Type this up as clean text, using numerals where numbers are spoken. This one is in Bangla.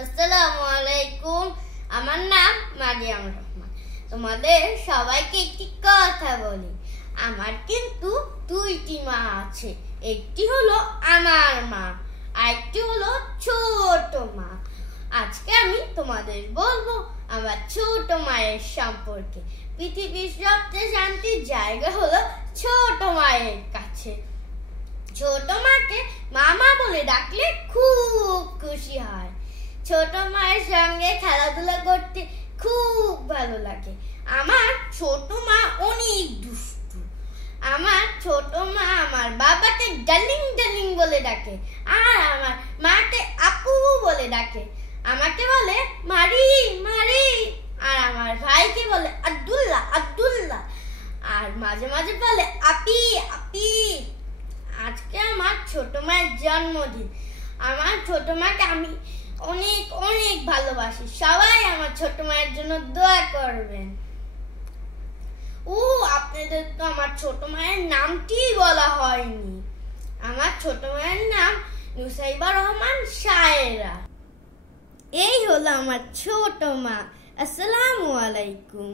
আসসালামু আলাইকুম। আমার নাম মারিয়াম রহমান। তোমাদের সবাইকে একটি কথা বলি। আমার কিন্তু দুইটি মা আছে। একটি হলো আমার মা, আরেকটি হলো ছোট মা। আজকে আমি তোমাদের বলবো আমার ছোট মায়ের সম্পর্কে। পৃথিবীর সবচেয়ে শান্তির জায়গা হলো ছোট মায়ের কাছে। ছোট মাকে মামা বলে ডাকলে খুব খুশি হয়। ছোট মায়ের সঙ্গে খেলাধুলা করতে খুব ভালো লাগে। আমার ছোট মা অনেক দুষ্টু। আমার ছোট মা আমার বাবাকে ডার্লিং ডার্লিং বলে ডাকে, আর আমার মাকে আপু বলে ডাকে। আমাকে বলে মারি মারি, আর আমার ভাইকে বলে আব্দুল্লাহ আব্দুল্লাহ, আর মাঝে মাঝে বলে আপি আপি। আজকে আমার ছোট মায়ের জন্মদিন। আমার ছোট মাকে আমি অনেক অনেক ভালোবাসি। সবাই আমার ছোট মায়ের জন্য দোয়া করবেন। আপনাদের তো আমার ছোট মায়ের নামটি বলা হয়নি। আমার ছোট মায়ের নাম নুসাইবা রহমান শায়েরা। এই হলো আমার ছোট মা। আসসালামু আলাইকুম।